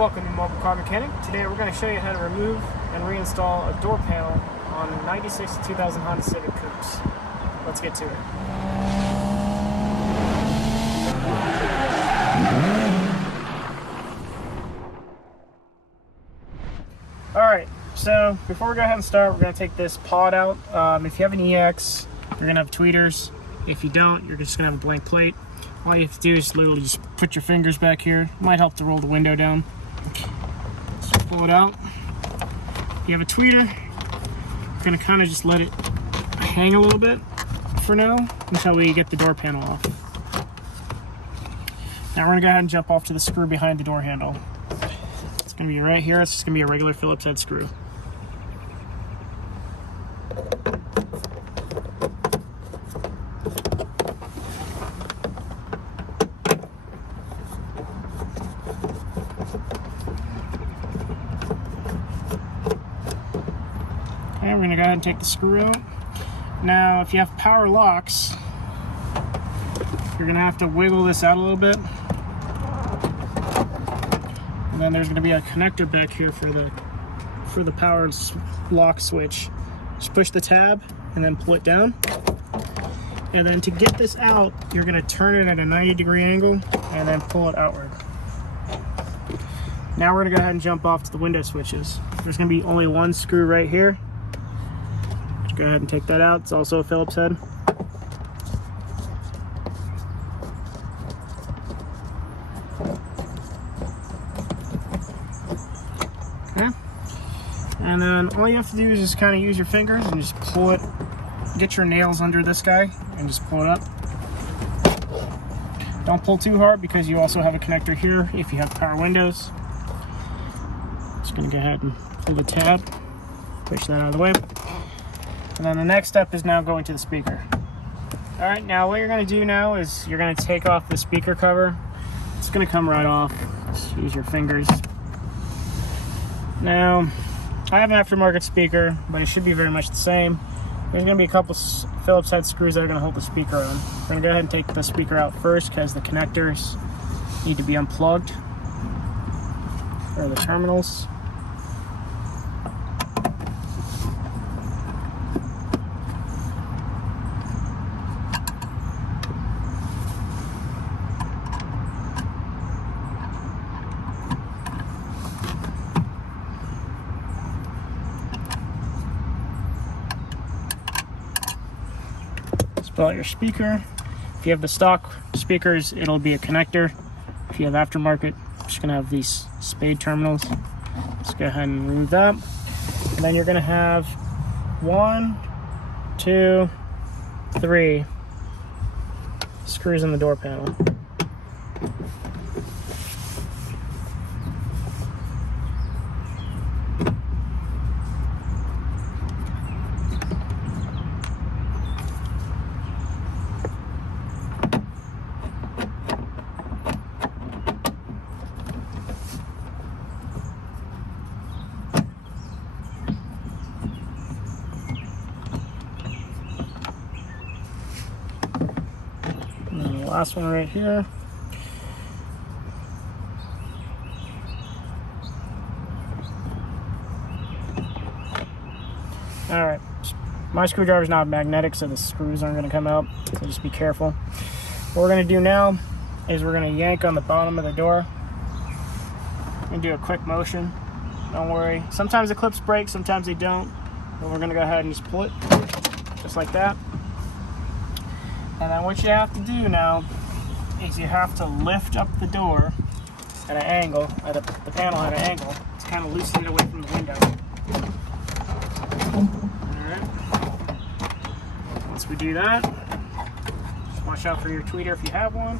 Welcome to Mobile Car Mechanic. Today we're going to show you how to remove and reinstall a door panel on 96 to 2000 Honda Civic Coupes. Let's get to it. Alright, so before we go ahead and start, we're going to take this pod out. If you have an EX, you're going to have tweeters. If you don't, you're just going to have a blank plate. All you have to do is literally just put your fingers back here. It might help to roll the window down. Just pull it out. If you have a tweeter, you're going to kind of just let it hang a little bit for now until we get the door panel off. Now we're going to go ahead and jump off to the screw behind the door handle. It's going to be right here. It's just going to be a regular Phillips head screw. Okay, we're going to go ahead and take the screw out. Now, if you have power locks, you're going to have to wiggle this out a little bit. And then there's going to be a connector back here for the power lock switch. Just push the tab and then pull it down. And then to get this out, you're going to turn it at a 90-degree angle and then pull it outward. Now we're going to go ahead and jump off to the window switches. There's going to be only one screw right here. Go ahead and take that out. It's also a Phillips head. Okay. And then all you have to do is just kind of use your fingers and just pull it. Get your nails under this guy and just pull it up. Don't pull too hard because you also have a connector here if you have power windows. Just going to go ahead and pull the tab. Push that out of the way. And then the next step is now going to the speaker. All right, now what you're going to do now is you're going to take off the speaker cover. It's going to come right off. Just use your fingers. Now, I have an aftermarket speaker, but it should be very much the same. There's going to be a couple Phillips head screws that are going to hold the speaker on. We're going to go ahead and take the speaker out first because the connectors need to be unplugged, or the terminals. Pull out your speaker. If you have the stock speakers, it'll be a connector. If you have aftermarket, you're just gonna have these spade terminals. Let's go ahead and remove that. And then you're gonna have 1, 2, 3 screws in the door panel. Last one right here. All right, my screwdriver is not magnetic, so the screws aren't going to come out, so just be careful. What we're going to do now is we're going to yank on the bottom of the door and do a quick motion. Don't worry, sometimes the clips break, sometimes they don't, but we're going to go ahead and just pull it just like that. And then what you have to do now is you have to lift up the door at an angle, the panel at an angle, to kind of loosen it away from the window. Alright. Once we do that, just watch out for your tweeter if you have one.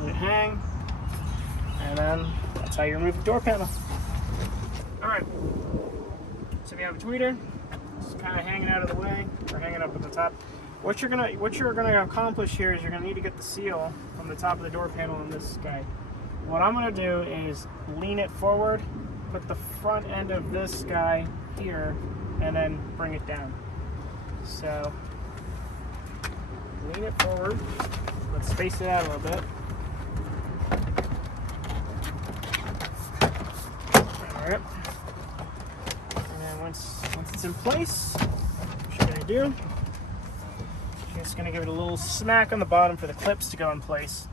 Let it hang. And then that's how you remove the door panel. Alright. So if you have a tweeter, it's kind of hanging out of the way, or hanging up at the top. What you're gonna accomplish here is you're gonna need to get the seal from the top of the door panel on this guy. What I'm gonna do is lean it forward, put the front end of this guy here, and then bring it down. So lean it forward. Let's space it out a little bit. Alright. And then once it's in place, what you're going to do, you're just going to give it a little smack on the bottom for the clips to go in place.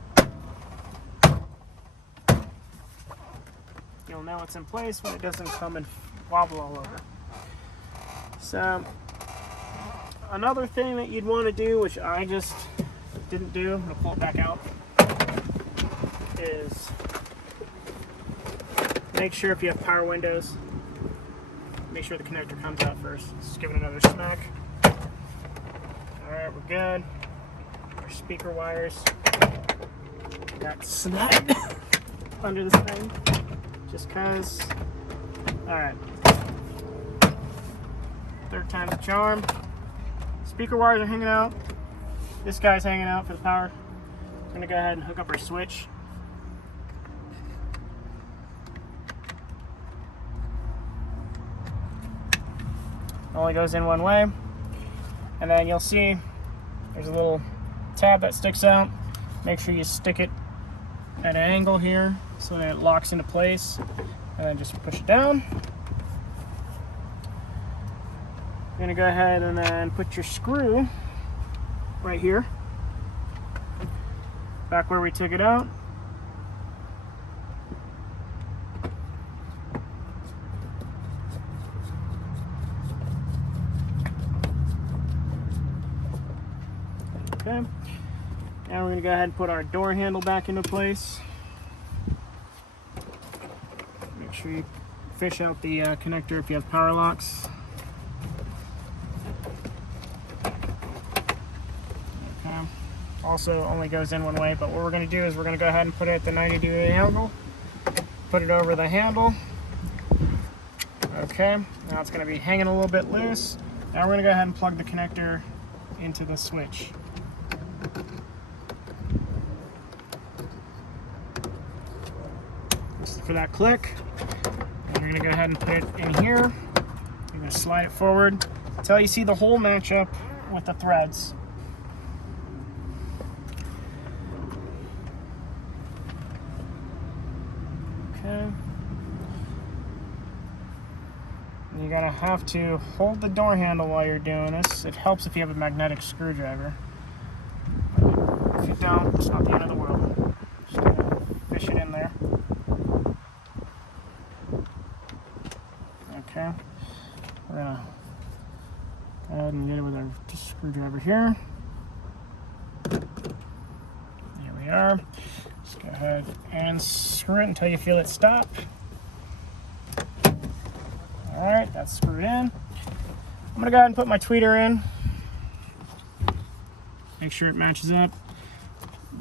You'll know it's in place when it doesn't come and wobble all over. So, another thing that you'd want to do, which I just didn't do, I'm going to pull it back out, is make sure if you have power windows, make sure the connector comes out first. Just give it another smack. Alright, we're good. Our speaker wires got snagged under this thing, just because. Alright. Third time's the charm. Speaker wires are hanging out. This guy's hanging out for the power. I'm going to go ahead and hook up our switch. Only goes in one way, and then you'll see there's a little tab that sticks out. Make sure you stick it at an angle here so that it locks into place, and then just push it down. You're going to go ahead and then put your screw right here, back where we took it out. Okay, now we're going to go ahead and put our door handle back into place. Make sure you fish out the connector if you have power locks. Okay, also only goes in one way, but what we're going to do is we're going to go ahead and put it at the 90-degree angle, put it over the handle. Okay, now it's going to be hanging a little bit loose. Now we're going to go ahead and plug the connector into the switch. For that click, and you're going to go ahead and put it in here. You're going to slide it forward until you see the hole match up with the threads. Okay. And you're going to have to hold the door handle while you're doing this. It helps if you have a magnetic screwdriver. If you don't, it's not the end of the world. Just fish it in there. Okay, we're gonna go ahead and get it with our screwdriver here. There we are. Just go ahead and screw it until you feel it stop. Alright, that's screwed in. I'm gonna go ahead and put my tweeter in. Make sure it matches up.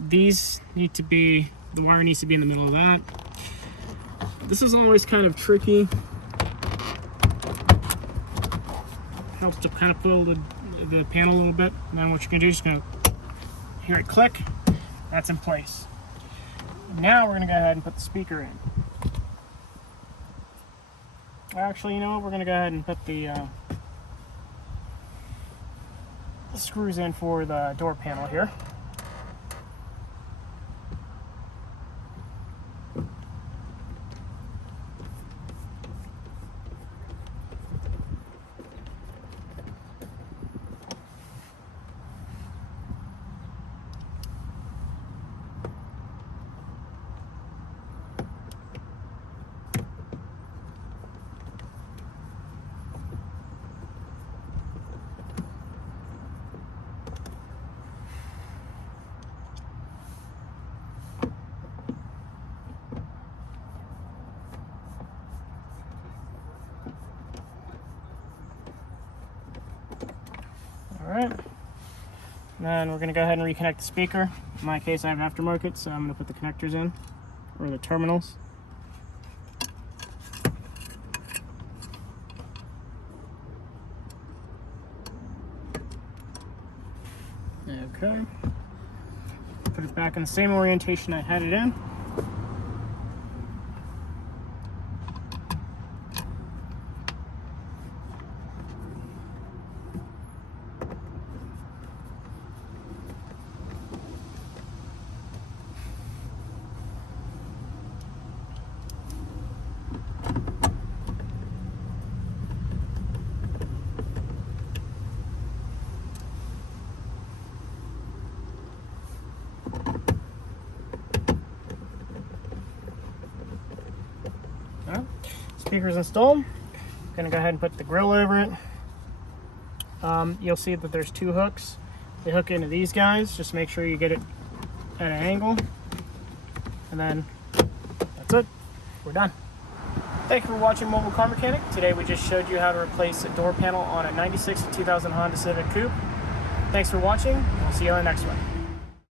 These need to be, the wire needs to be in the middle of that. This is always kind of tricky. Helps to kind of pull the panel a little bit, and then what you're going to do is going to hear it click. That's in place. Now we're going to go ahead and put the speaker in. Actually, you know what? We're going to go ahead and put the screws in for the door panel here. Alright, then we're going to go ahead and reconnect the speaker. In my case, I have aftermarket, so I'm going to put the connectors in, or the terminals. Okay, put it back in the same orientation I had it in. speaker is installed. I'm gonna go ahead and put the grill over it. You'll see that there's 2 hooks. They hook into these guys. Just make sure you get it at an angle. And then that's it. We're done. Thank you for watching Mobile Car Mechanic. Today we just showed you how to replace a door panel on a 96 to 2000 Honda Civic Coupe. Thanks for watching. We'll see you on the next one.